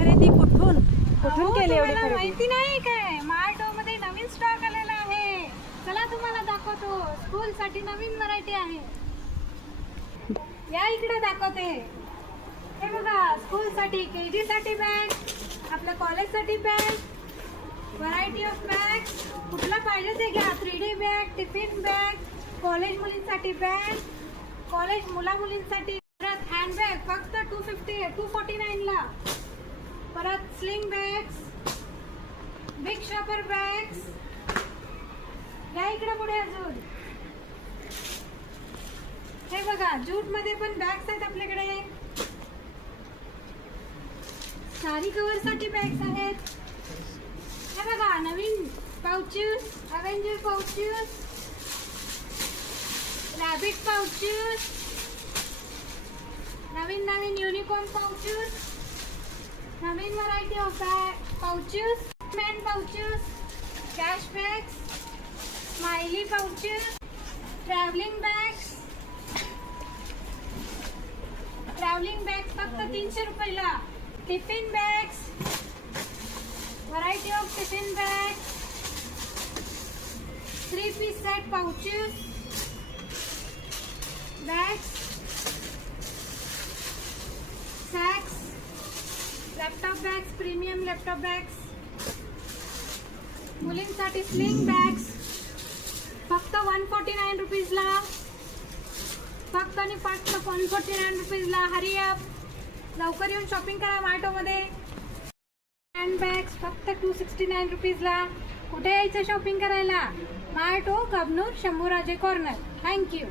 खरेदी कुठून केली एवढी तुम्हाला खरेदी? माहिती नाही काय, मार्टो मध्ये नवीन स्टॉक आलेला आहे. चला तुम्हाला दाखवतो. स्कूल साठी नवीन व्हरायटी आहे. या इकडे दाखवते. हे बघा, स्कूल साठी, केजी साठी बॅग, आपल्या कॉलेज साठी बॅग, व्हरायटी ऑफ बॅग. कुठला पाहिजे ते घ्या. 3D bag, tiffin bag, college मुलींसाठी बॅग, कॉलेज मुलींसाठी. परत हँड बॅग फक्त 249 ला. परत sling bags, big shopper bags. या इकडे पुढे अजून हे बघा, जूट मध्ये पण बॅग्स आहेत आपल्याकडे. साडी कव्हर साठी बॅग्स आहेत. हे बघा, नवीन pouches, avenger pouches, rabbit pouches, नवीन युनिकॉर्न पाउचेस, नवीन variety of pouches, man pouches, cash bags, smiley pouches, travelling bags. Travelling bags फक्त 300 रुपयाला. Tiffin bags, variety of tiffin bags, 3 piece set pouches, bags, sacks, laptop bags, premium laptop bags. मुलींसाठी sling bags फक्त 149 रुपीजला. फक्त आणि फक्त 149 रुपीजला. Hurry up, लवकर येऊन shopping करा मार्टो मध्ये. हँड बॅग्स फक्त 269 रुपीजला. कुठे यायचं शॉपिंग करायला? मार्टो, कबनूर, शंभूराजे कॉर्नर. थँक्यू.